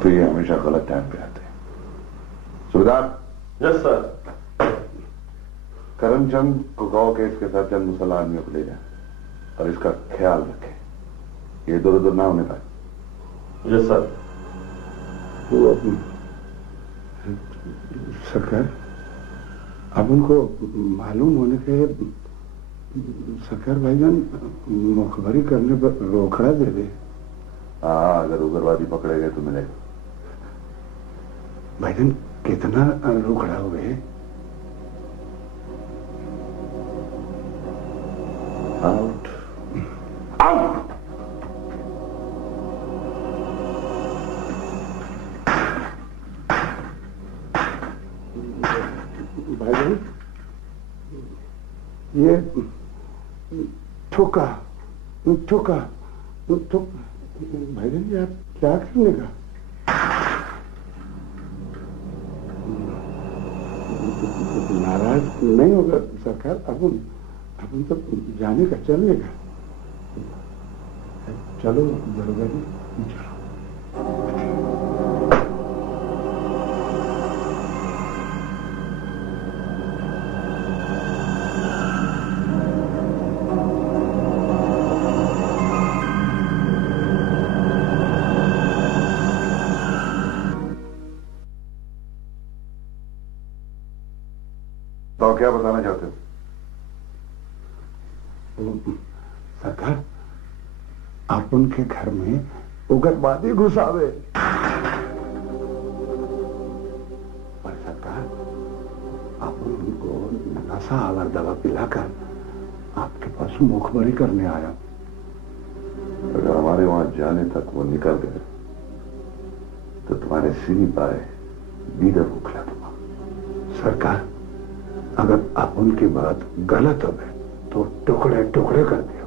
एक तो ये हमेशा गलत टाइम पे आते हैं। सुबेदार। Yes sir. करमचंद को कहो कि इसके साथ चंद मुसल्ला आदमियों को ले जाए और इसका ख्याल रखें, ये इधर उधर ना होने पाए। Yes sir. सरकार, अब उनको मालूम होने के सरकार भाईजान मुखबरी करने पर रोकड़ा दे दे। हाँ, अगर उग्रवादी पकड़े गए तो मिलेगा। भाईजान कितना रोकड़ा हुए? Out out. भाईजान ये ठोका ठोका भाईजान ये आप क्या करने का? नाराज नहीं होगा सरकार? अपन तो जाने का, चलने का। चलो दरोगा जी, चलो। तो क्या बताना चाहते हो? सरकार, आप उनके घर में उग्रवादी घुसावे। पर सरकार, आप उनको नशा आवर दवा पिलाकर आपके पास मुखबरी करने आया। अगर हमारे वहां जाने तक वो निकल गए तो तुम्हारे सीनी पाए दीदर को खिला दूंगा। सरकार, अगर आप उनकी बात गलत हो गए तो टुकड़े टुकड़े कर दियो।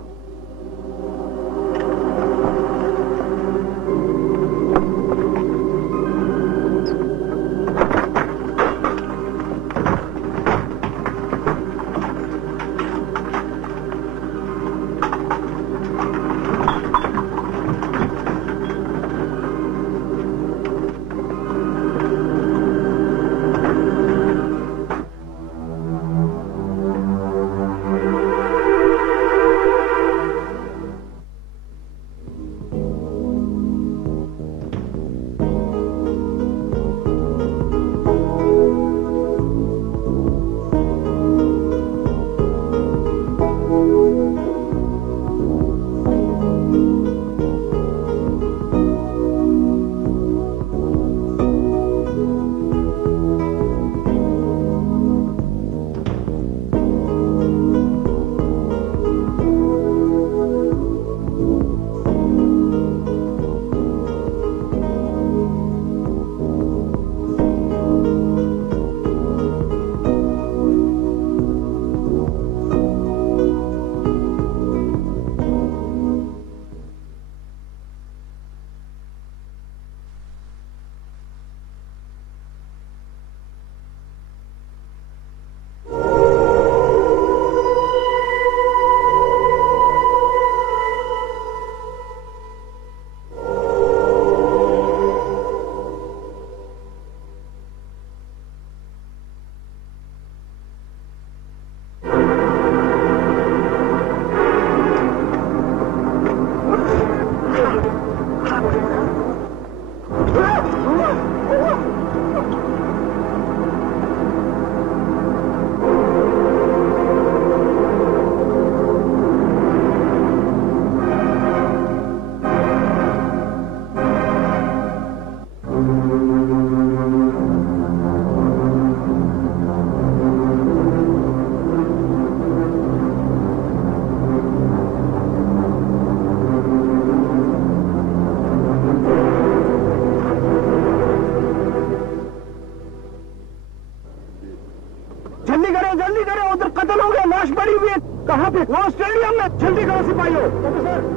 जल्दी करो, उधर कत्ल हो गया, लाश पड़ी हुई है। कहाँ पे? वो स्टेडियम में। जल्दी करो सिपाहियों। सर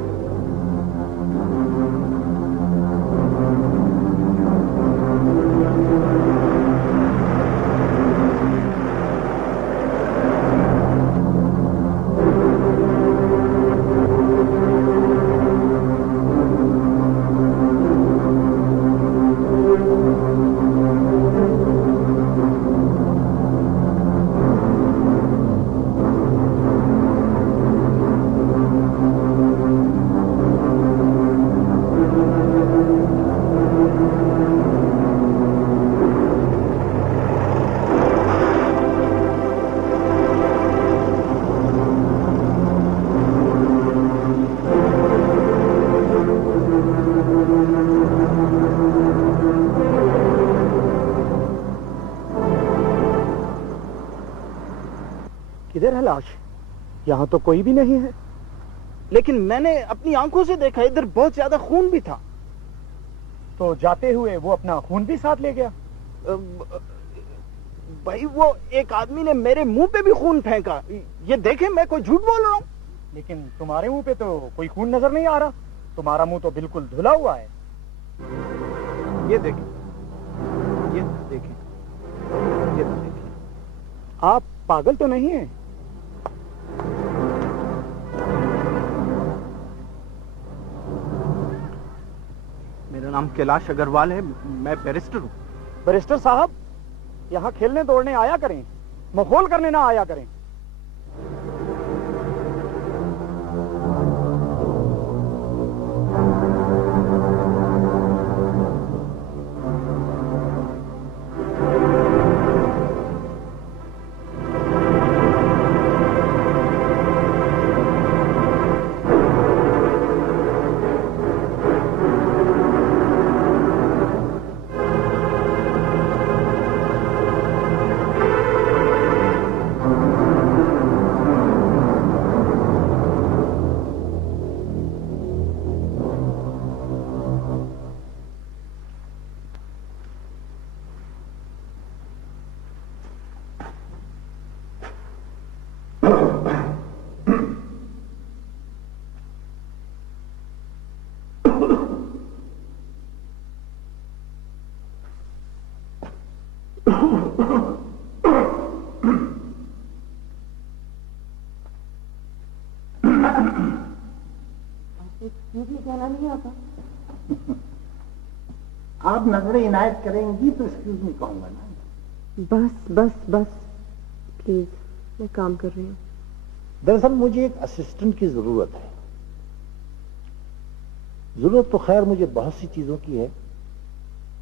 लाश? यहाँ तो कोई भी नहीं है। लेकिन मैंने अपनी आंखों से देखा, इधर बहुत ज्यादा खून भी था। तो जाते हुए वो अपना खून भी साथ ले गया? भाई वो एक आदमी ने मेरे मुंह पे भी खून फेंका। ये देखें, मैं कोई झूठ बोल रहा हूँ? लेकिन तुम्हारे मुंह पे तो कोई खून नजर नहीं आ रहा। तुम्हारा मुंह तो बिल्कुल धुला हुआ है। ये देखें, ये देखें, ये देखें। आप पागल तो नहीं हैं? मेरा नाम कैलाश अग्रवाल है, मैं बैरिस्टर हूँ। बैरिस्टर साहब, यहाँ खेलने दौड़ने आया करें, मखौल करने ना आया करें। कहना नहीं आता। आप नजरें इनायत करेंगी तो एक्सक्यूज मी कहूंगा ना। बस बस बस प्लीज, मैं काम कर रही हूँ। दरअसल मुझे एक असिस्टेंट की जरूरत है। जरूरत तो खैर मुझे बहुत सी चीजों की है।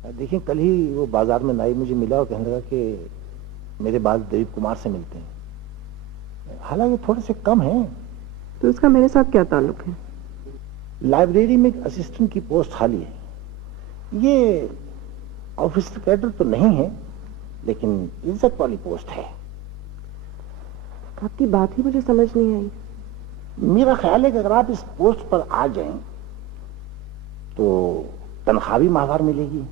देखिए, कल ही वो बाजार में नाई मुझे मिला और कहने लगा कि मेरे बाल दिलीप कुमार से मिलते हैं। हालांकि थोड़े से कम हैं। तो उसका मेरे साथ क्या ताल्लुक है? लाइब्रेरी में एक असिस्टेंट की पोस्ट खाली है। ये ऑफिसर कैडर तो नहीं है, लेकिन इज्जत वाली पोस्ट है। आपकी बात ही मुझे समझ नहीं आई। मेरा ख्याल है कि अगर आप इस पोस्ट पर आ जाएं तो तनख्वाह भी माहवार मिलेगी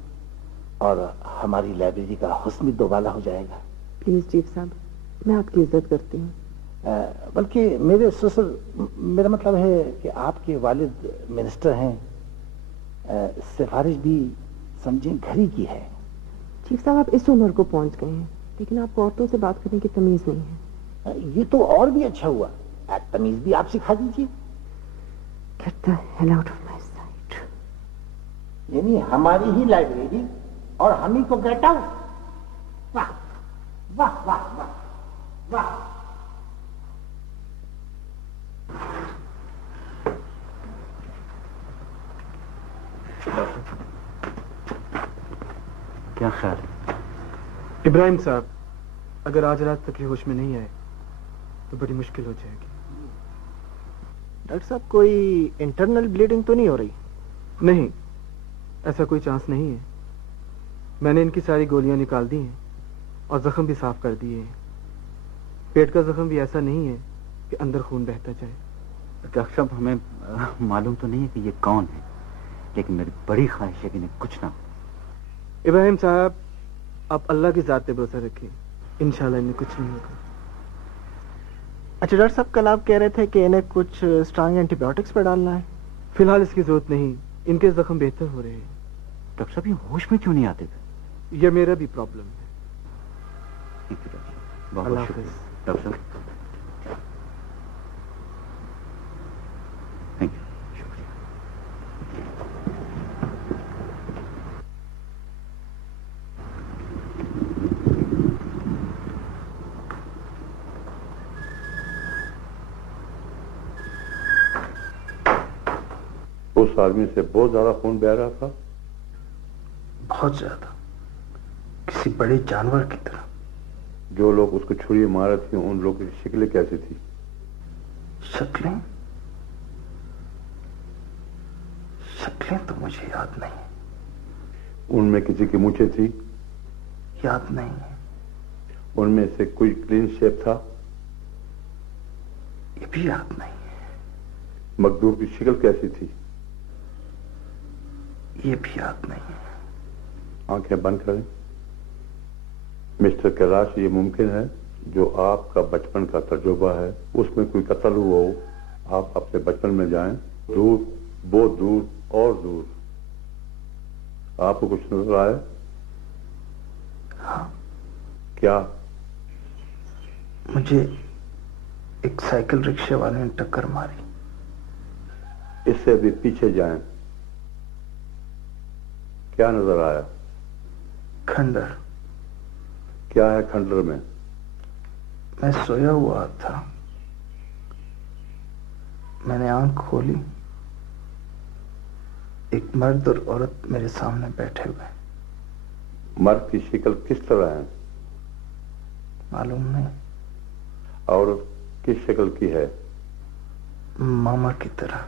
और हमारी लाइब्रेरी का हुस्न भी दोबाला हो जाएगा। प्लीज चीफ साहब, मैं आपकी इज्जत करती हूँ। बल्कि मेरे ससुर, मेरा मतलब है कि आपके वालिद मिनिस्टर हैं। सिफारिश भी समझें घर ही की है। चीफ साहब, आप इस उम्र को पहुंच गए हैं, लेकिन आपको औरतों से बात करने की तमीज नहीं है। ये तो और भी अच्छा हुआ, तमीज भी आप सिखा दीजिए। Get the hell out of my sight। यानी हमारी ही लाइब्रेरी और हम ही को गेट आउट। वाह वाह वाह वाह वाह। क्या ख्याल है? इब्राहिम साहब, अगर आज रात तक ये होश में नहीं आए तो बड़ी मुश्किल हो जाएगी। डॉक्टर साहब, कोई इंटरनल ब्लीडिंग तो नहीं हो रही? नहीं, ऐसा कोई चांस नहीं है। मैंने इनकी सारी गोलियां निकाल दी हैं और जख्म भी साफ कर दिए हैं। पेट का जख्म भी ऐसा नहीं है कि अंदर खून बहता जाए। डॉक्टर साहब, हमें मालूम तो नहीं है कि ये कौन है, लेकिन मेरी बड़ी ख्वाहिश है कि इन्हें कुछ ना हो। इब्राहिम साहब, आप अल्लाह की जात पे भरोसा रखिए, इंशाल्लाह इन्हें कुछ नहीं होगा। अच्छा डॉक्टर साहब, कल आप कह रहे थे कि इन्हें कुछ स्ट्रांग एंटीबायोटिक्स पर डालना है। फिलहाल इसकी जरूरत नहीं, इनके जख्म बेहतर हो रहे हैं। डॉक्टर साहब, ये होश में क्यों नहीं आते थे? ये मेरा भी प्रॉब्लम है। ठीक है डॉक्टर साहब, बहुत अल्लाह शुक्रिया। हाफ़िज़। डॉक्टर साहब, थैंक यू, शुक्रिया। उस आदमी से बहुत ज्यादा खून बह रहा था। बहुत ज्यादा, किसी बड़े जानवर की तरह। जो लोग उसको छुरी मारे थे उन लोगों की शक्लें कैसी थी? शक्लें शक्लें तो मुझे याद नहीं। उनमें किसी की मूछें थी? याद नहीं है। उनमें से कोई क्लीन शेप था? ये भी याद नहीं। मकदूर की शक्ल कैसी थी? ये भी याद नहीं। आंखें बंद करें। मिस्टर कैलाश, ये मुमकिन है जो आपका बचपन का तजुर्बा है उसमें कोई कत्ल हुआ हो, आप अपने बचपन में जाएं, दूर, बहुत दूर और दूर। आपको कुछ नजर आया? हाँ। क्या? मुझे एक साइकिल रिक्शे वाले ने टक्कर मारी। इससे अभी पीछे जाएं। क्या नजर आया? खंडर। क्या है खंडर में? मैं सोया हुआ था, मैंने आंख खोली, एक मर्द और औरत मेरे सामने बैठे हुए। मर्द की शक्ल किस तरह है? मालूम नहीं। औरत किस शक्ल की है? मामा की तरह।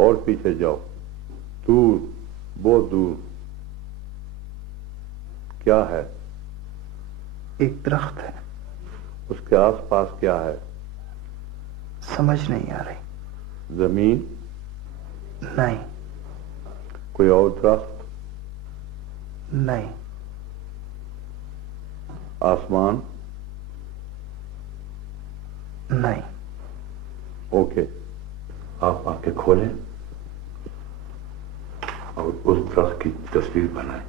और पीछे जाओ, दूर, बहुत दूर। क्या है? एक दरख्त है। उसके आसपास क्या है? समझ नहीं आ रही। जमीन? नहीं। कोई और दरख्त? नहीं। आसमान? नहीं। ओके, आप आंखें खोलें और उस दरख्त की तस्वीर बनाएं।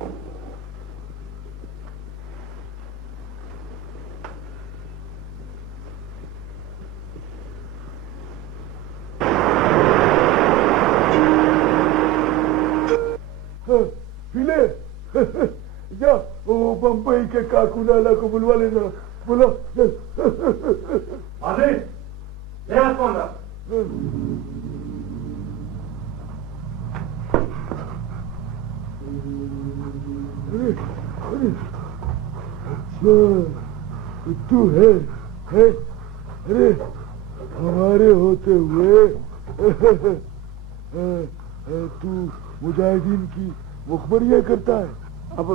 जा वो बंबई के काकूलाला को बुलवा ले जरा, बुला। आदि, ले आ कौन रहा? तू है? अरे हमारे होते हुए तू मुजाहिदीन की मुखबरियां करता है। अब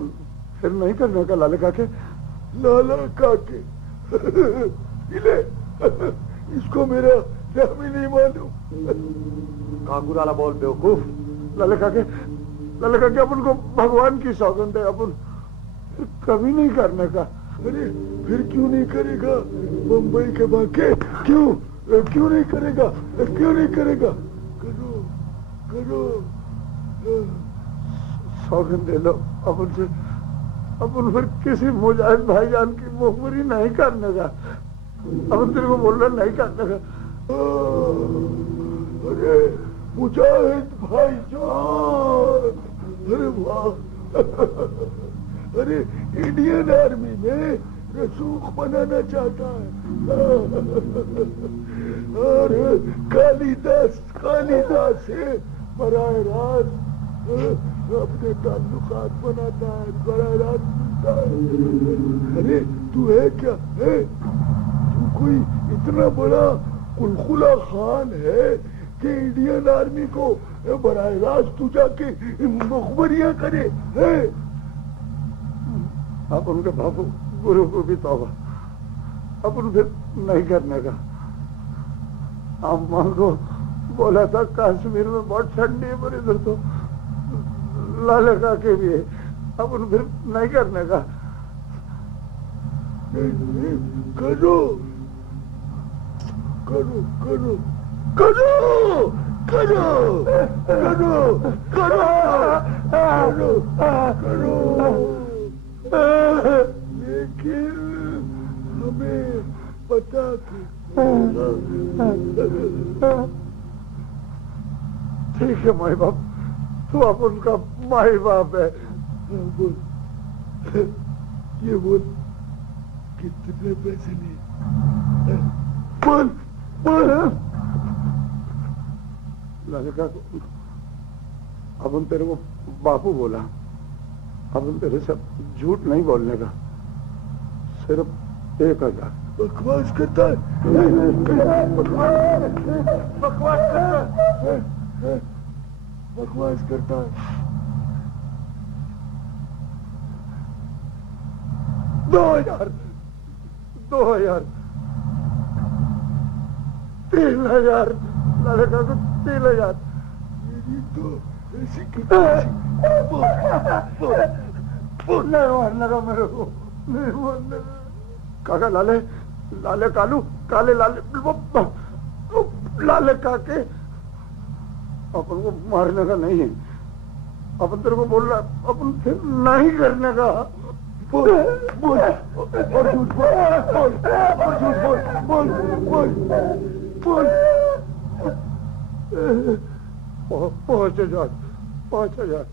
फिर नहीं करने का लाले काके? लाला काके ले, इसको मेरा नाम ही नहीं मालूम। काकुराला बोल बेवकूफ। लाले काके अपन को भगवान की सौगंध है, अपन कभी नहीं करने का। अरे फिर क्यों नहीं करेगा? बंबई के बाके क्यों नहीं करेगा? क्यों नहीं करेगा? करो करो, सौगंध ले लो अपन से। अपन फिर किसी मुजाहिद भाईजान की मुखबरी नहीं करने का। अपन तेरे को बोल रहा नहीं करने का। अरे मुजाहिद भाईजान, अरे वाह। अरे इंडियन आर्मी में रसूख बनाना चाहता है। और कालिदास से बराह रास्त अपने ताल्लुकात बनाता है, बराह रास्त मिलता है। अरे तू है क्या है? तू कोई इतना बड़ा कुलखुला खान है कि इंडियन आर्मी को बराह रास्त तू जाके मुखबरियां करे है? आप उनके बापू गुरु को भी तौबा, अपन फिर नहीं करने का। अम्मा को बोला था कश्मीर में बहुत ठंडी है, पर इधर तो लाले काके भी है, अपन फिर नहीं करने का। करो करो करो करो करो करो करो करो, लेकिन हमें पता ठीक है माई बाप, तू अब उनका माई बाप है। बोल, ये बोल कितने पैसे लिए? बोल बोल। लाले का अब तेरे को बापू बोला, अब तेरे से झूठ नहीं बोलने का, सिर्फ 1000। बकवास करता है, बकवास करता है। 2000 3,000 लाले काका 3,000 मेरी तो ऐसी की नहीं मारने का मेरे को नहीं मारने काका लाले लाले कालू काले लाले लाले काके अपन को मारने का नहीं है अपन तेरे को बोल रहा अपन फिर नहीं करने का बोल बोल और झूठ बोल और झूठ बोल बोल बोल बोल 5,000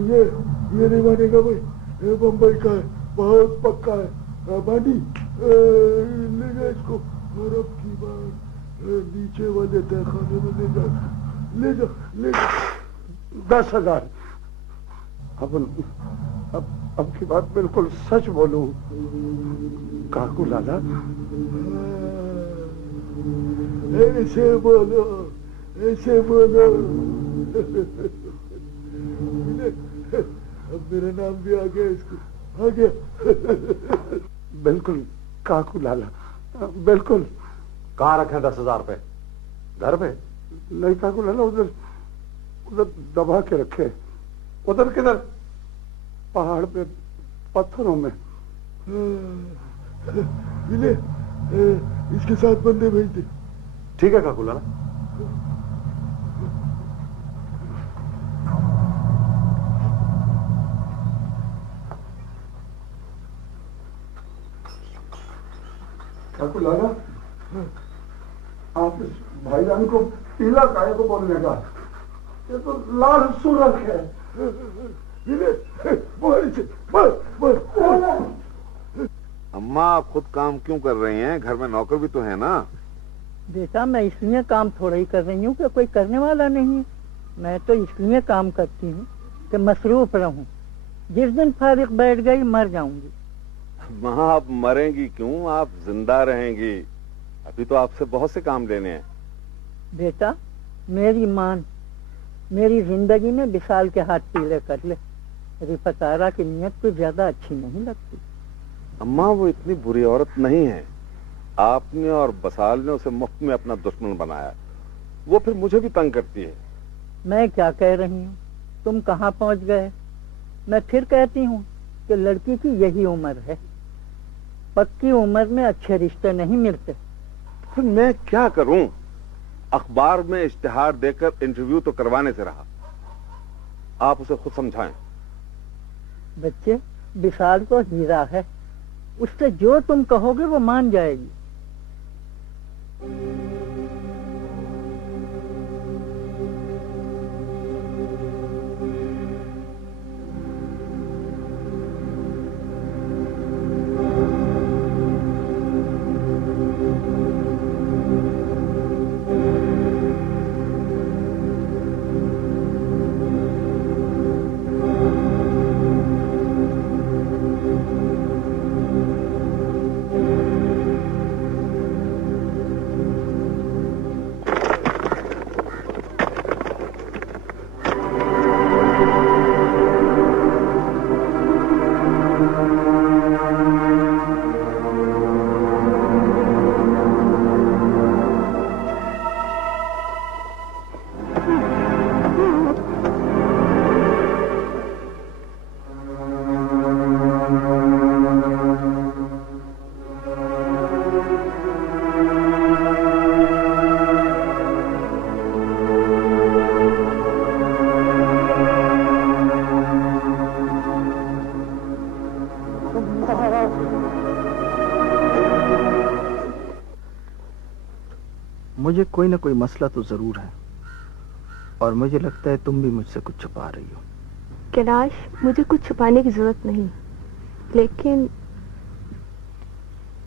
ये नहीं मानेगा भाई ये बम्बई का है बहुत पक्का है बानी ले जा इसको और अब की बार नीचे वाले तहखाने में ले जा 10,000 अब की बात बिल्कुल सच बोलूं काकू लाला ऐसे बोलो अब मेरा नाम भी आ गया इसको आ गया बिल्कुल काकू लाला बिल्कुल। कहाँ रखे 10,000 रुपए? घर पे? नहीं काकू लाला उधर दबा के रखे। उधर किधर? पहाड़ पे पत्थरों में। ले इसके साथ बंदे भेज दे। ठीक है काकू लाला। काकू लाला आप इस भाईजान को पीला काय को बोलने का? ये तो लाल सूरज है। अम्मा आप खुद काम क्यों कर रही हैं? घर में नौकर भी तो है ना। बेटा मैं इसलिए काम थोड़ा ही कर रही हूँ कि कोई करने वाला नहीं है। मैं तो इसलिए काम करती हूँ कि मसरूफ रहूँ। जिस दिन फारिग बैठ गई मर जाऊंगी। माँ आप मरेंगी क्यों? आप जिंदा रहेंगी। अभी तो आपसे बहुत से काम लेने हैं। बेटा मेरी मान मेरी जिंदगी में विशाल के हाथ पीले कर ले। रिफतारा की नीयत तो ज्यादा अच्छी नहीं लगती। अम्मा वो इतनी बुरी औरत नहीं है। आपने और बसाल ने उसे मुफ्त में अपना दुश्मन बनाया। वो फिर मुझे भी तंग करती है। मैं क्या कह रही हूँ? तुम कहाँ पहुँच गए? मैं फिर कहती हूँ कि लड़की की यही उम्र है। पक्की उम्र में अच्छे रिश्ते नहीं मिलते। फिर मैं क्या करूं? अखबार में इश्तिहार देकर इंटरव्यू तो करवाने से रहा। आप उसे खुद समझाएं। बच्चे विशाल तो हीरा है। उससे जो तुम कहोगे वो मान जाएगी। मुझे कोई ना कोई मसला तो जरूर है और मुझे लगता है तुम भी मुझसे कुछ छुपा रही हो। कैलाश मुझे कुछ छुपाने की जरूरत नहीं,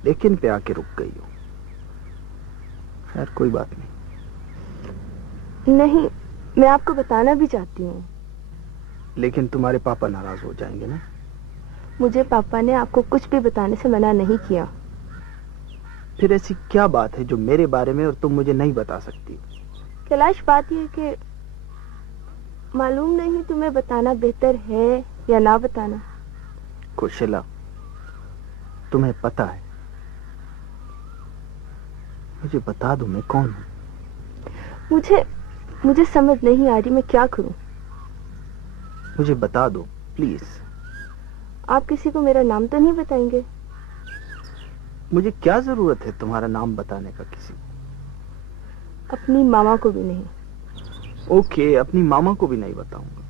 लेकिन पे आके रुक गई हो। खैर कोई बात नहीं, मैं आपको बताना भी चाहती हूँ। लेकिन तुम्हारे पापा नाराज हो जाएंगे ना? मुझे पापा ने आपको कुछ भी बताने से मना नहीं किया। फिर ऐसी क्या बात है जो मेरे बारे में और तुम मुझे नहीं बता सकती? कैलाश बात यह कि मालूम नहीं तुम्हें बताना बेहतर है या ना बताना। कुशला तुम्हें पता है मुझे बता दो मैं कौन हूँ। मुझे समझ नहीं आ रही मैं क्या करूं। मुझे बता दो प्लीज। आप किसी को मेरा नाम तो नहीं बताएंगे? मुझे क्या जरूरत है तुम्हारा नाम बताने का किसी को? अपनी मामा को भी नहीं। ओके, अपनी मामा को भी नहीं बताऊंगा।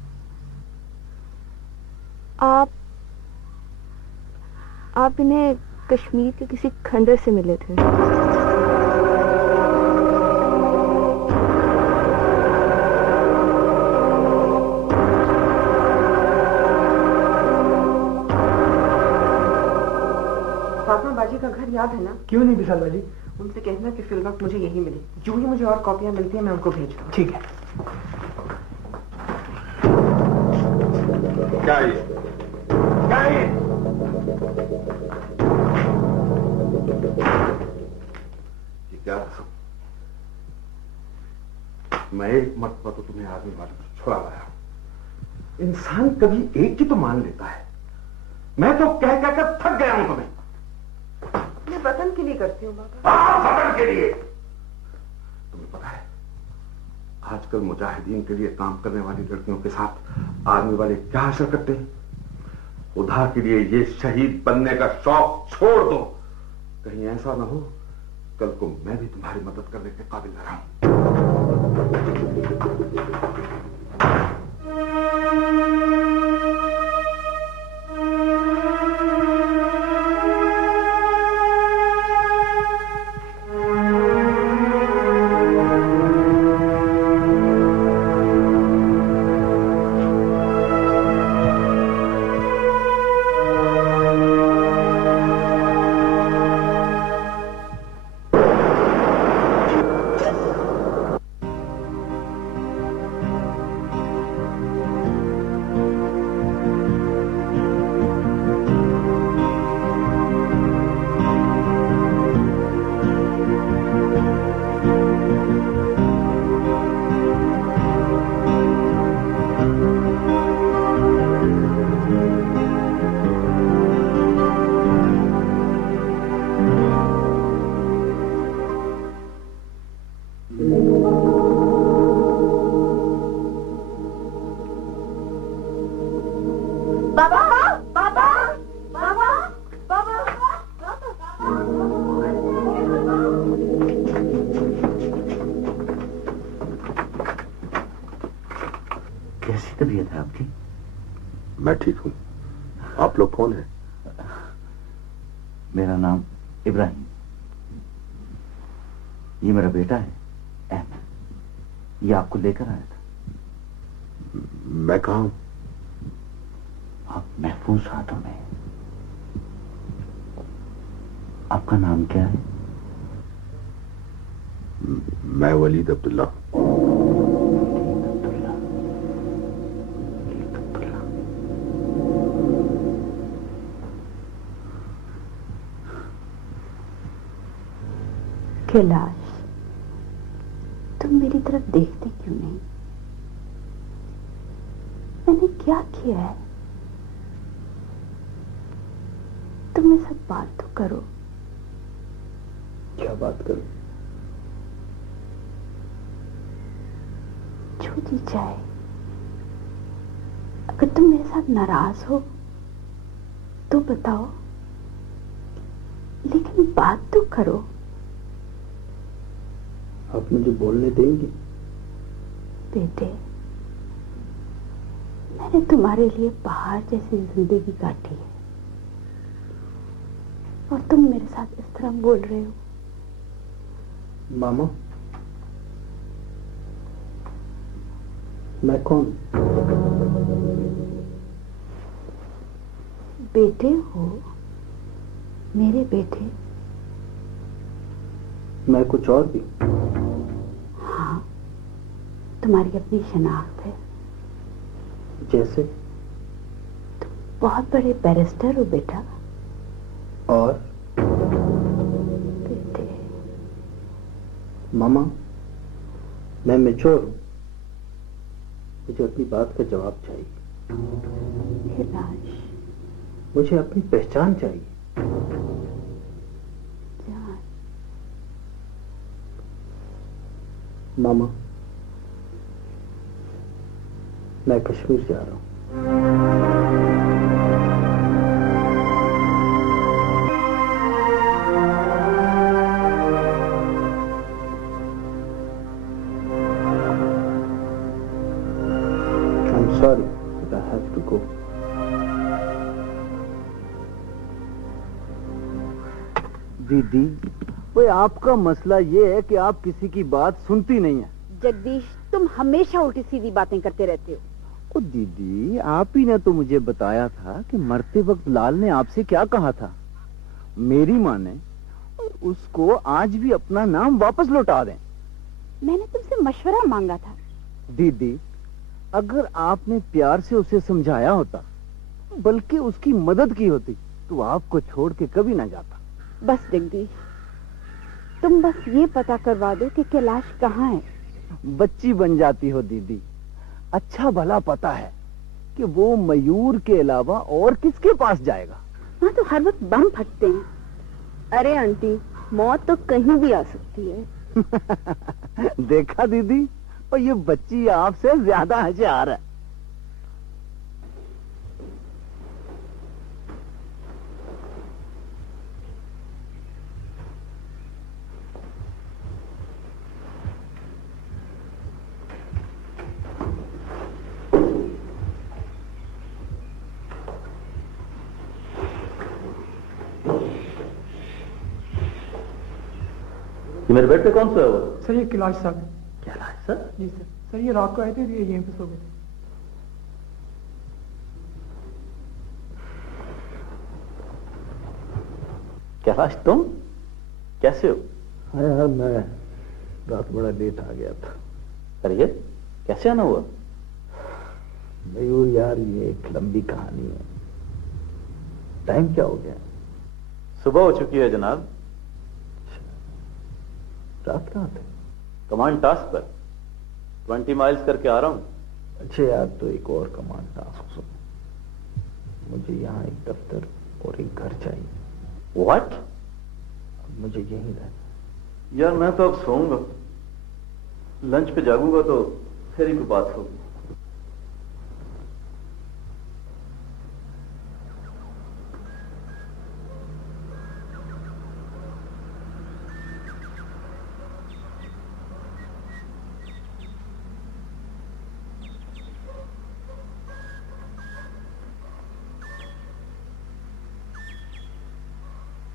आप इन्हें कश्मीर के किसी खंडर से मिले थे। फातिमा बाजी का घर याद है ना? क्यों नहीं विशाल बाजी? उनसे कहना कि फिल वक्त मुझे यही मिली। जो ही मुझे और कॉपियां मिलती हैं मैं उनको भेज दूँ। ठीक है। क्या ये क्या था? मैं एक मरतबा तो तुम्हें आदमी वाले पर छुड़ा लाया। इंसान कभी एक ही तो मान लेता है। मैं तो कह कर थक गया हूं तुम्हें। मैं वतन के लिए करती हूँ बाबा। वतन के लिए। तुम्हें पता है आजकल मुजाहिदीन के लिए काम करने वाली लड़कियों के साथ आर्मी वाले क्या हासिल करते हैं? खुदा के लिए ये शहीद बनने का शौक छोड़ दो। कहीं ऐसा ना हो कल को मैं भी तुम्हारी मदद करने के काबिल न रहूं। कैसी तबीयत है आपकी? मैं ठीक हूं। आप लोग कौन हैं? मेरा नाम इब्राहिम। ये मेरा बेटा है अहमद। ये आपको लेकर आया था। मैं कहाँ हूं? आप महफूज हाथों में। आपका नाम क्या है? मैं वलीद अब्दुल्ला। कैलाश, तुम मेरी तरफ देखते क्यों नहीं? मैंने क्या किया है? तुम मेरे साथ बात तो करो। क्या बात करूं? जो जी चाहे। अगर तुम मेरे साथ नाराज हो तो बताओ, लेकिन बात तो करो। आप मुझे बोलने देंगे? बेटे, मैंने तुम्हारे लिए पहाड़ जैसी जिंदगी काटी है और तुम मेरे साथ इस तरह बोल रहे हो। मामा, मैं कौन? बेटे हो मेरे बेटे। मैं कुछ और भी? हाँ, तुम्हारी अपनी शनाख्त है। जैसे? तुम बहुत बड़े बैरिस्टर हो बेटा। और? बेटे। मामा, मैं मैच्योर हूं। मुझे अपनी बात का जवाब चाहिए। कैलाश, मुझे अपनी पहचान चाहिए। मामा, मैं कश्मीर जा रहा हूं। I'm sorry that I have to go. दीदी, वो आपका मसला ये है कि आप किसी की बात सुनती नहीं है। जगदीश, तुम हमेशा उल्टी सीधी बातें करते रहते हो। ओ दीदी, आप ही ने तो मुझे बताया था कि मरते वक्त लाल ने आपसे क्या कहा था। मेरी माँ ने उसको आज भी अपना नाम वापस लौटा दें। मैंने तुमसे मशवरा मांगा था। दीदी, अगर आपने प्यार से उसे समझाया होता, बल्कि उसकी मदद की होती, तो आपको छोड़ के कभी ना जाता। बस जगदीश, तुम बस ये पता करवा दो कि कैलाश कहाँ है। बच्ची बन जाती हो दीदी। अच्छा भला पता है कि वो मयूर के अलावा और किसके पास जाएगा। वहाँ तो हर वक्त बम फटते हैं। अरे आंटी, मौत तो कहीं भी आ सकती है। देखा दीदी, और ये बच्ची आपसे ज्यादा होशियार है। मेरे बेड पे कौन सा है वो? सर ये कैलाश साहब है। कैलाश सर? जी सर। सर ये रात को आए थे, ये यहीं पे सो गए थे। कैलाश, तुम कैसे हो? हाँ यार, मैं रात बड़ा लेट आ गया था। अरे कैसे आना हुआ? मयूर यार, ये एक लंबी कहानी है। टाइम क्या हो गया? सुबह हो चुकी है जनाब। रात कहाँ थे? कमांड टास्क पर 20 माइल्स करके आ रहा हूं। अच्छा यार, तो एक और कमांड टास्क सुनो। मुझे यहाँ एक दफ्तर और एक घर चाहिए। व्हाट? मुझे यहीं रहना। यार मैं तो अब सोऊंगा, लंच पे जागूंगा तो फिर ही कोई बात होगी।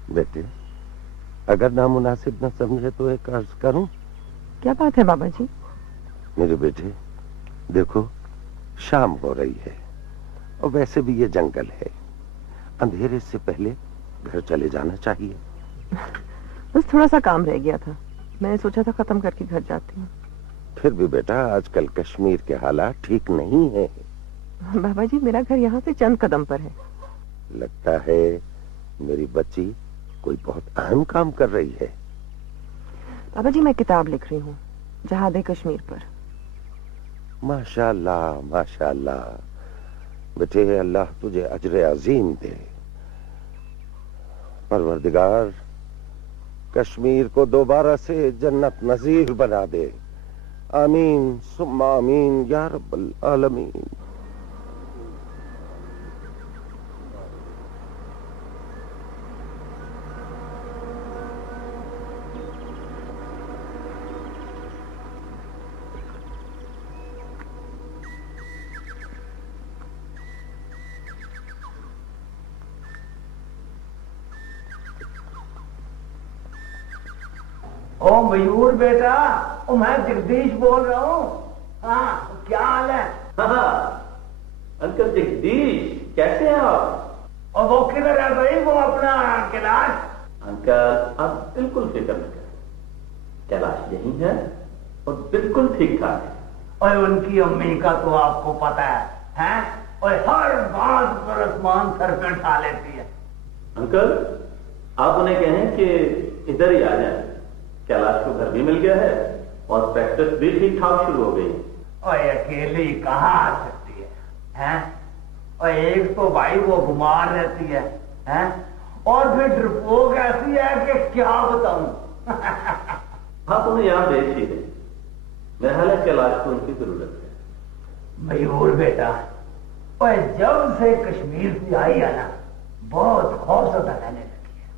बेटे, अगर नामुनासिब न समझे तो एक अर्ज करूं? क्या बात है बाबा जी? मेरे बेटे देखो, शाम हो रही है और वैसे भी ये जंगल है। अंधेरे से पहले घर चले जाना चाहिए। बस थोड़ा सा काम रह गया था, मैंने सोचा था खत्म करके घर जाती हूँ। फिर भी बेटा, आजकल कश्मीर के हालात ठीक नहीं है। बाबा जी, मेरा घर यहाँ से चंद कदम पर है। लगता है मेरी बच्ची कोई बहुत अहम काम कर रही है। बाबा जी, मैं किताब लिख रही हूँ जहादे कश्मीर पर। माशाअल्लाह माशाअल्लाह। बेटे, अल्लाह तुझे अजर अजीम दे। परवरदिगार कश्मीर को दोबारा से जन्नत नजीर बना दे। आमीन सुम्मा आमीन या रब्बल आलमीन। ओ मयूर बेटा, ओ मैं जगदीश बोल रहा हूँ। हाँ, क्या हाल है? अंकल जगदीश, कैसे हैं आप? और वो किधर है भाई, वो अपना कैलाश? अंकल आप बिल्कुल फिक्र न करें, कैलाश यही है और बिल्कुल ठीक ठाक है। और उनकी अम्मी का तो आपको पता है? और हर बात पर आसमान सर पे उठा लेती है। अंकल आप उन्हें कहें कि इधर ही आ जाए। कैलाश को घर भी मिल गया है और प्रैक्टिस भी ठीक ठाक शुरू हो गई। और अकेली कहाँ आ सकती है? और एक तो भाई वो बीमार रहती है? और फिर डरपोक ऐसी है कि क्या बताऊं। आप उन्हें यहाँ भेज ही दें, मेरा ख्याल है कैलाश को उनकी जरूरत है। मयूर बेटा, और जब से कश्मीर से आई है ना, बहुत खौफजदा रहने लगी है।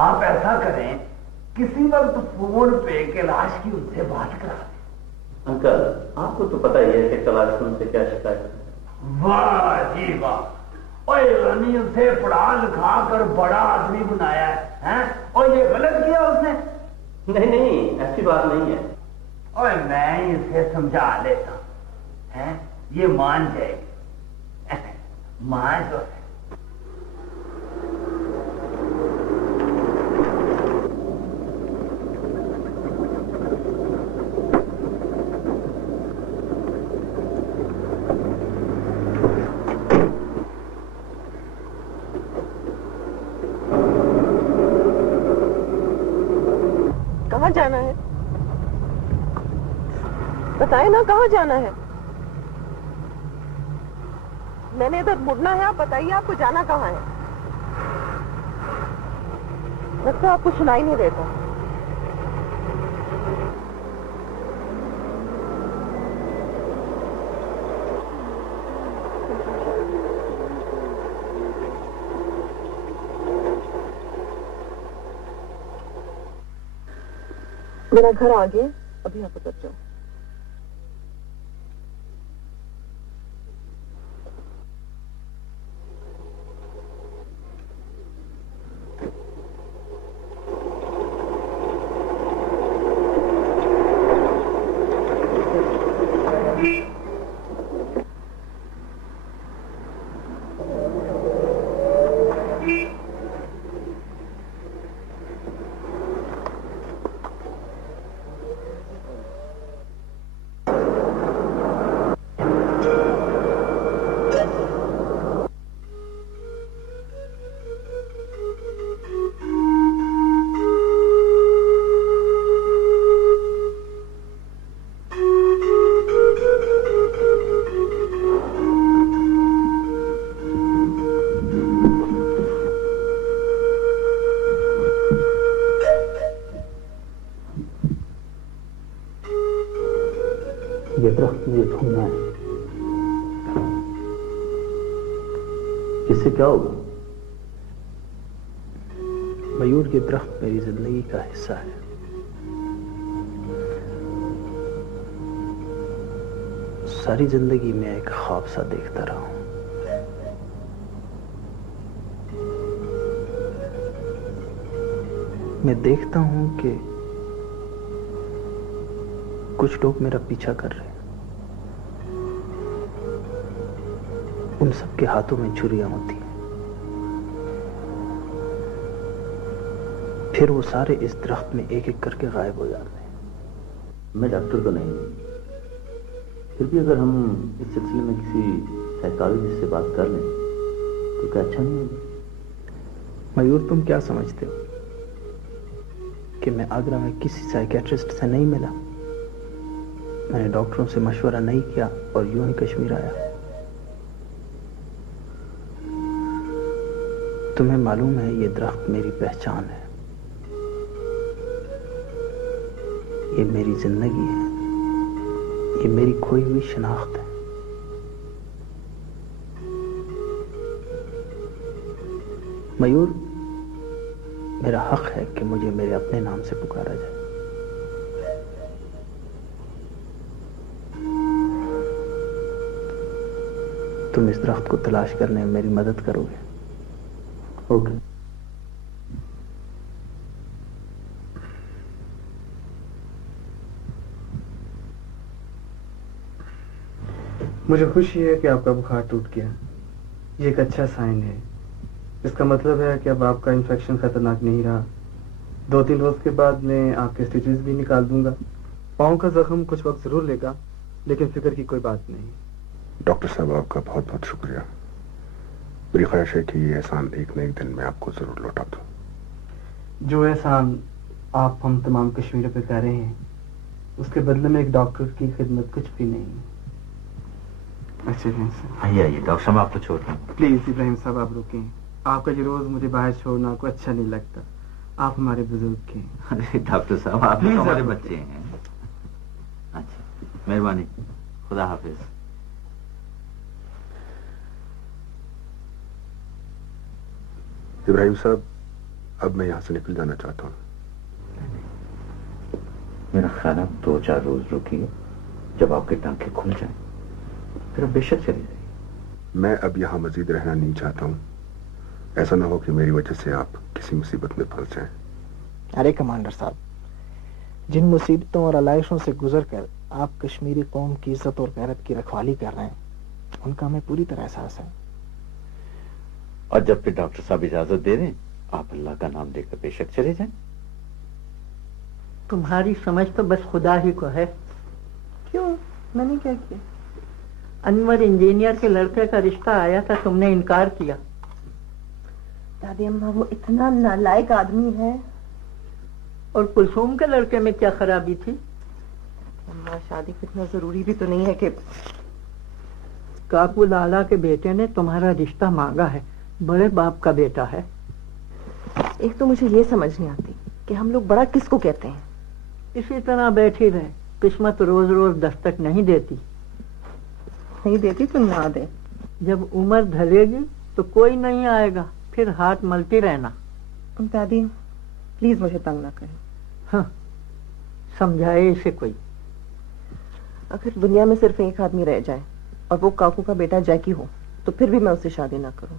आप ऐसा करें, किसी वक्त फोन पे कैलाश की उनसे बात करा दें। अंकल, आपको तो पता ही है कि कैलाश को उनसे क्या शिकायत है। वाह जी वाह, और रनी उसे पढ़ा लिखा कर बड़ा आदमी बनाया है, और ये गलत किया उसने? नहीं नहीं, ऐसी बात नहीं है। और मैं इसे समझा लेता हूं, हैं? ये मान जाएगी। मान जो है। कहाँ जाना है? बताए ना, कहाँ जाना है? मैंने इधर मुड़ना है, आप बताइए आपको जाना कहाँ है? लगता है आपको सुनाई नहीं देता। मेरा घर आ गया, अभी आप उतर जाओ। ये दरख्त मुझे ढूंढना है। इससे क्या होगा? मयूर, ये दरख्त मेरी जिंदगी का हिस्सा है। सारी जिंदगी में एक ख्वाब सा देखता रहा हूं। मैं देखता हूं कि कुछ लोग मेरा पीछा कर रहे हैं। उन सबके हाथों में छुरियां होती हैं। फिर वो सारे इस दरख्त में एक एक करके गायब हो जाते हैं। मैं डॉक्टर तो नहीं हूं, फिर भी अगर हम इस सिलसिले में किसी साइकोलॉजिस्ट से बात कर लें तो क्या अच्छा नहीं होगा? मयूर, तुम क्या समझते हो कि मैं आगरा में किसी साइकेट्रिस्ट से नहीं मिला? मैंने डॉक्टरों से मशवरा नहीं किया और यूं ही कश्मीर आया। तुम्हें मालूम है, ये दरख्त मेरी पहचान है, ये मेरी जिंदगी है, ये मेरी खोई हुई शनाख्त है। मयूर, मेरा हक है कि मुझे मेरे अपने नाम से पुकारा जाए। तुम इस दरख्त को तलाश करने में मेरी मदद करोगे? ओके। मुझे खुशी है कि आपका बुखार टूट गया। ये एक अच्छा साइन है। इसका मतलब है कि अब आपका इन्फेक्शन खतरनाक नहीं रहा। 2-3 रोज के बाद मैं आपके स्टिचेस भी निकाल दूंगा। पाँव का जख्म कुछ वक्त जरूर लेगा, लेकिन फिक्र की कोई बात नहीं। डॉक्टर साहब, आपका बहुत बहुत शुक्रिया। मेरी ख्वाहिश है कि ये एहसान एक न एक दिन मैं आपको जरूर लौटा दूं। जो एहसान आप हम तमाम कश्मीर पे कर रहे हैं, उसके बदले में एक डॉक्टर की खिदमत कुछ भी नहीं। अच्छा आइए आइए, डॉक्टर साहब आपको छोड़ दूं। प्लीज इब्राहिम साहब, आप रुकें। आपका ये रोज मुझे बाहर छोड़ना को अच्छा नहीं लगता। आप हमारे बुजुर्ग के। अरे डॉक्टर साहब, आप तो हमारे बच्चे हैं। मेहरबानी, खुदा हाफिज। इब्राहिम साहब, अब मैं यहाँ से निकल जाना चाहता हूँ। मेरा ख्याल आप 2-4 रोज रुकिए, जब आपके टांके खुल जाएं, फिर बेशक चले जाइए। मैं अब यहाँ मजीद रहना नहीं चाहता हूँ। ऐसा ना हो कि मेरी वजह से आप किसी मुसीबत में फंस जाएं। अरे कमांडर साहब, जिन मुसीबतों और आलाइशों से गुजर कर आप कश्मीरी कौम की इज्जत और गैरत की रखवाली कर रहे हैं, उनका हमें पूरी तरह एहसास है। और जब फिर डॉक्टर साहब इजाजत दे दें, आप अल्लाह का नाम लेकर बेशक चले जाएं। तुम्हारी समझ तो बस खुदा ही को है। क्यों? मैंने क्या किया? अनवर इंजीनियर के लड़के का रिश्ता आया था, तुमने इनकार किया। दादी अम्मा, वो इतना नालायक आदमी है। और कुलसूम के लड़के में क्या खराबी थी? अम्मा, शादी कितना जरूरी भी तो नहीं है कि काकू लाला के बेटे ने तुम्हारा रिश्ता मांगा है, बड़े बाप का बेटा है। एक तो मुझे ये समझ नहीं आती कि हम लोग बड़ा किसको कहते हैं। इसी तरह बैठी रहे, किस्मत रोज रोज दस्तक नहीं देती। नहीं देती तो ना दे। जब उम्र ढलेगी तो कोई नहीं आएगा, फिर हाथ मलती रहना। दादी प्लीज मुझे तंग ना करें। हाँ, समझाए इसे कोई। अगर दुनिया में सिर्फ एक आदमी रह जाए और वो काकू का बेटा जैकी हो, तो फिर भी मैं उससे शादी ना करूं।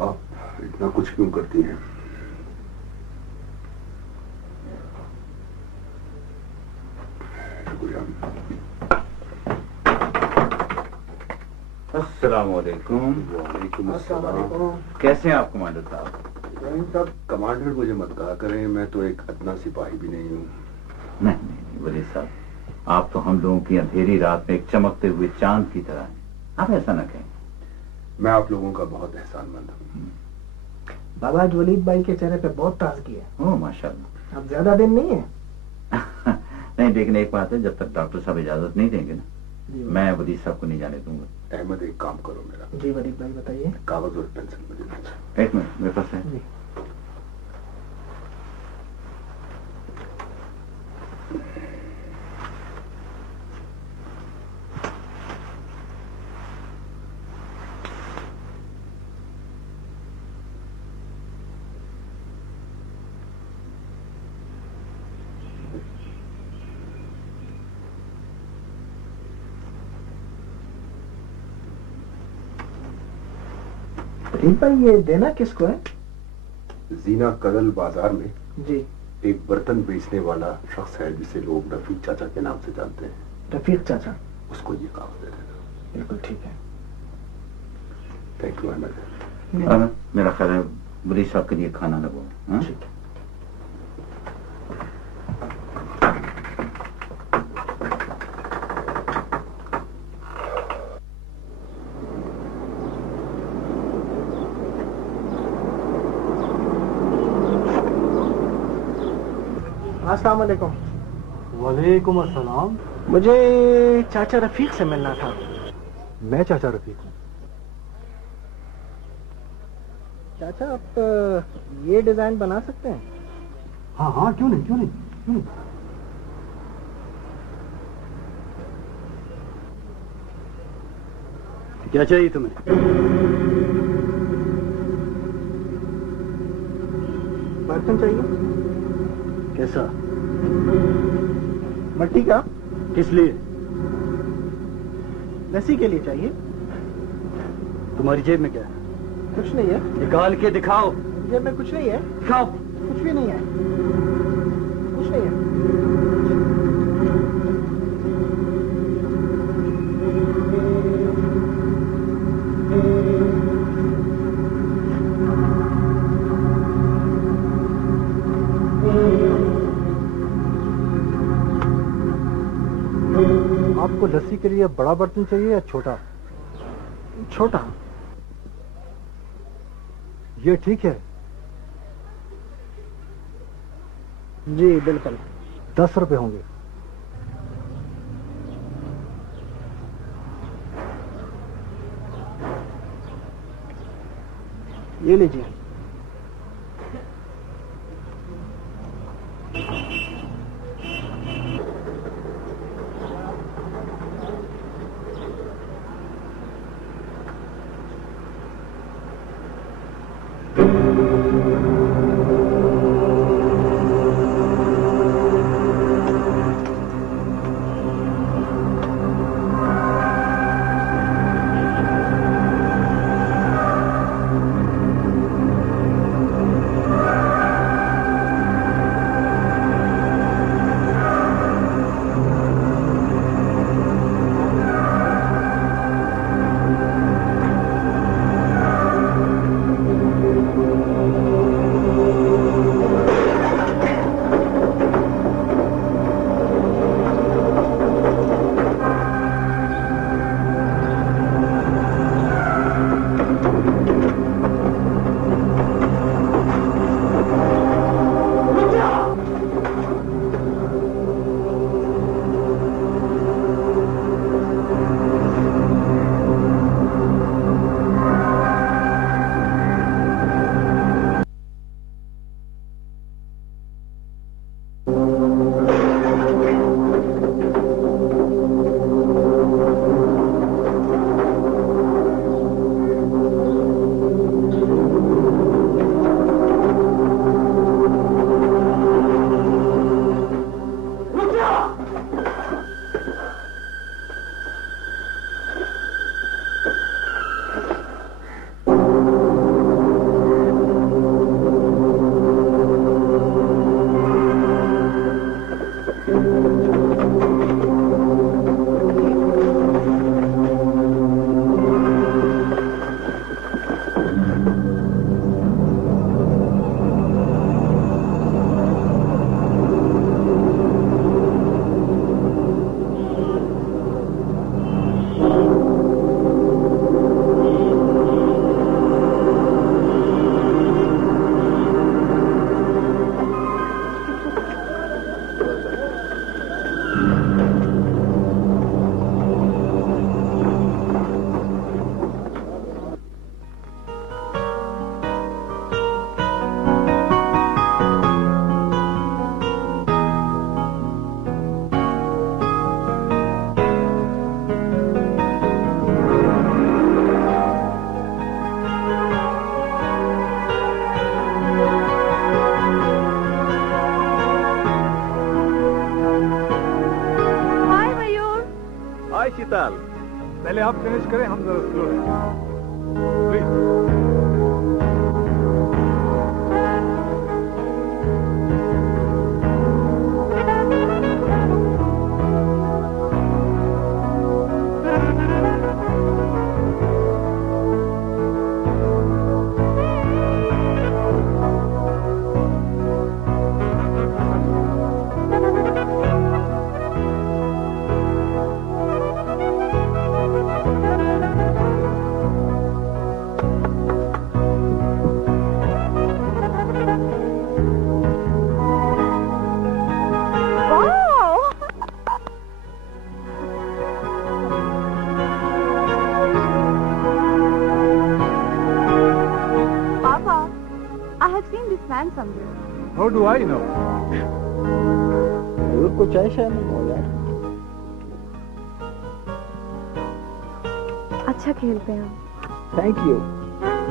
आप इतना कुछ क्यों करती हैं? अस्सलामुअलैकुम। वालेकुम अस्सलाम। कैसे हैं आप कमांडर साहब? इब्राहिम साहब, कमांडर मुझे मत कहा करें, मैं तो एक अदना सिपाही भी नहीं हूँ। नहीं वली साहब, आप तो हम लोगों की अंधेरी रात में एक चमकते हुए चांद की तरह हैं। आप ऐसा न कहें। मैं आप लोगों का बहुत एहसानमंद हूँ। बाबा, आज वलीद भाई के चेहरे पे बहुत ताजगी है। ओह माशाल्लाह। अब ज्यादा दिन नहीं है। नहीं, लेकिन एक बात है, जब तक डॉक्टर साहब इजाजत नहीं देंगे ना, मैं वलीद साहब को नहीं जाने दूंगा। अहमद, एक काम करो मेरा। जी वलीद भाई, बताइए। कागज और पेंसिल मुझे दीजिए। एक मिनट, मेरे पास है। भाई, ये देना किसको है? जीना कदल बाजार में जी एक बर्तन बेचने वाला शख्स है जिसे लोग रफीक चाचा के नाम से जानते हैं। रफीक चाचा? उसको ये कागज दे देना। बिल्कुल ठीक है। Thank you Ahmad. मेरा ख्याल है वलीद साहब के लिए खाना लगवाओ। ठीक है। अस्सलाम वालेकुम। वालेकुम अस्सलाम। मुझे चाचा रफीक से मिलना था। मैं चाचा रफीक हूँ। चाचा, आप ये डिजाइन बना सकते हैं? हाँ हाँ, क्यों नहीं, क्यों नहीं, क्यों नहीं। क्या चाहिए तुम्हें? बर्तन चाहिए। कैसा? मट्टी का। किस लिए? लस्सी के लिए चाहिए। तुम्हारी जेब में क्या है? कुछ नहीं है। निकाल के दिखाओ। जेब में कुछ नहीं है। दिखाओ। कुछ भी नहीं है। कुछ नहीं है। आपको लस्सी के लिए बड़ा बर्तन चाहिए या छोटा? छोटा। ये ठीक है? जी बिल्कुल। 10 रुपए होंगे। ये लीजिए। शीतल, पहले आप फिनिश करें, हम जरा स्लो हैं please. How do I know? कुछ ऐसा नहीं हो यार। अच्छा खेलते हैं। Thank you.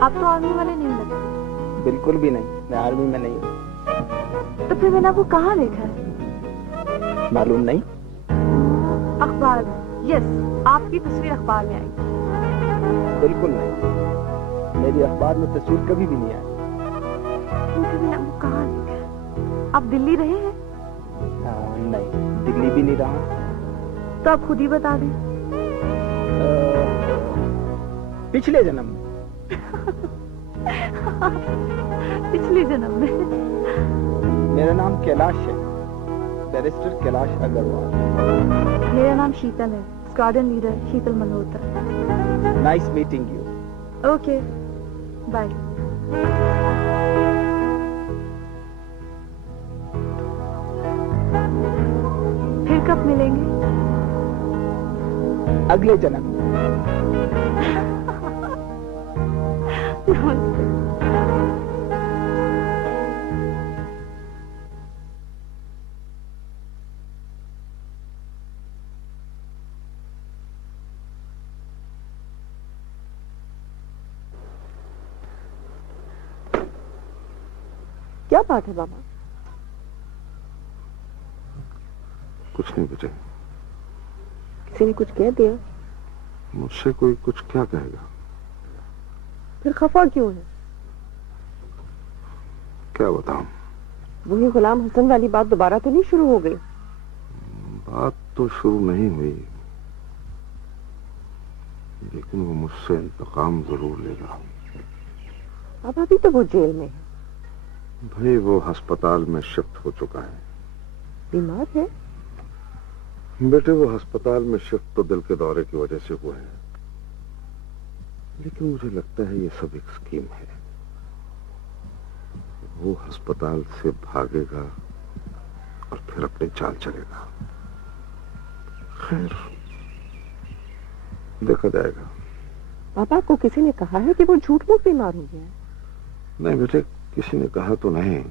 आप तो आर्मी वाले नहीं लगते। बिल्कुल भी नहीं, मैं आर्मी में नहीं हूँ। तो फिर मैंने आपको कहाँ देखा है? मालूम नहीं। अखबार में। यस, आपकी तस्वीर अखबार में आई। बिल्कुल नहीं, मेरी अखबार में तस्वीर कभी भी नहीं आई। मैंने आपको कहाँ देखा? आप दिल्ली रहे हैं? नहीं, दिल्ली भी नहीं रहा। तो आप खुद ही बता दें। पिछले जन्म में। पिछले जन्म में। मेरा नाम कैलाश है, बैरिस्टर कैलाश अग्रवाल। मेरा नाम शीतल है, squadron leader Sheetal Malhotra. Nice meeting you. Okay, bye. फिर कब मिलेंगे? अगले जन्म। नमस्ते। क्या बात है बाबा? कुछ नहीं बेटे। किसी ने कुछ कह दिया? मुझसे कोई कुछ क्या कहेगा? फिर खफा क्यों है? क्या बताऊं? वही गुलाम हसन वाली बात दोबारा तो नहीं शुरू हो गई? बात तो शुरू नहीं हुई, लेकिन वो मुझसे इंतकाम जरूर लेगा। अब अभी तो वो जेल में है। भाई वो अस्पताल में शिफ्ट हो चुका है। बीमार है? बेटे वो अस्पताल में शिफ्ट तो दिल के दौरे की वजह से हुआ है, लेकिन मुझे लगता है ये सब एक स्कीम है। वो अस्पताल से भागेगा और फिर अपनी चाल चलेगा। खैर देखा जाएगा। पापा को किसी ने कहा है कि वो झूठ मूठ बीमार हो गया है? नहीं बेटे, किसी ने कहा तो नहीं,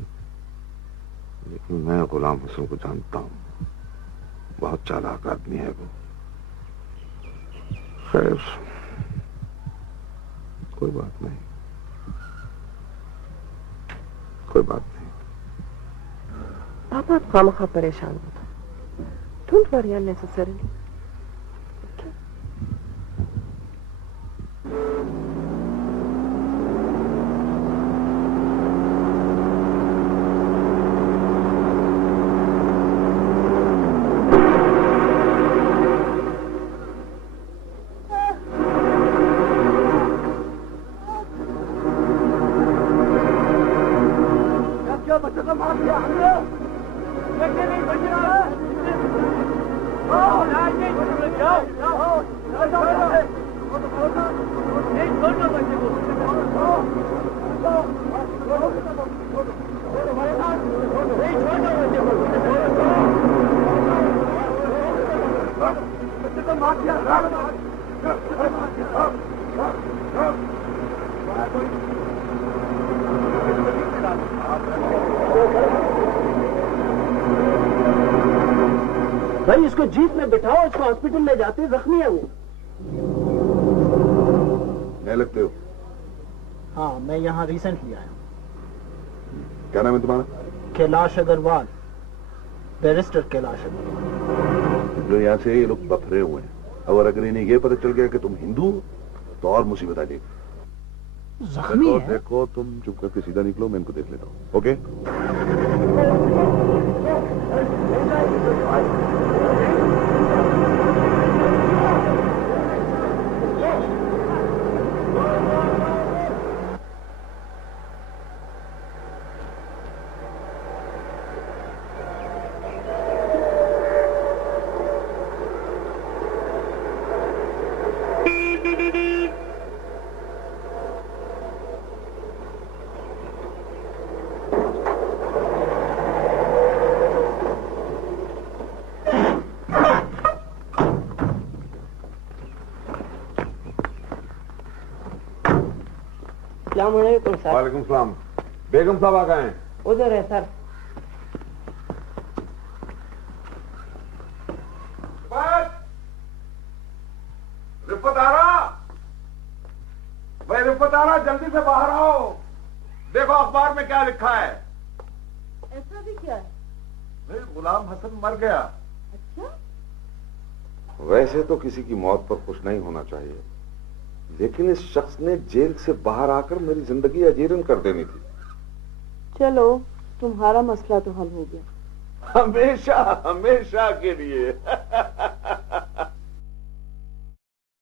लेकिन मैं गुलाम हसन को जानता हूं। बहुत चालाक आदमी है वो। खैर कोई बात नहीं, कोई बात नहीं। पापा आप खामखा परेशान हो। Don't worry unnecessarily. भाई इसको जीप में बिठाओ, इसको हॉस्पिटल ले जाते, जख्मी है वो। नहीं लगते हो? हाँ, मैं यहाँ रिसेंटली आया हूँ। क्या नाम है तुम्हारा? कैलाश अग्रवाल, बैरिस्टर कैलाश अग्रवाल। जो यहाँ से ये लोग बफरे हुए हैं, अगर इन्हें ये पता चल गया कि तुम हिंदू तो और मुसीबत आ जाएगी। जख्मी है? देखो तुम चुप करके सीधा निकलो, मैं इनको देख लेता हूँ। ओके? वालेकुम सलाम। बेगम साहब आ गए हैं? उधर है सर। रिफत आ रहा? भाई रिफत आ रहा, जल्दी से बाहर आओ। देखो अखबार में क्या लिखा है। ऐसा भी क्या है? भाई गुलाम हसन मर गया। अच्छा? वैसे तो किसी की मौत पर खुश नहीं होना चाहिए, लेकिन इस शख्स ने जेल से बाहर आकर मेरी जिंदगी अजीरन कर देनी थी। चलो तुम्हारा मसला तो हल हो गया। हमेशा हमेशा के लिए।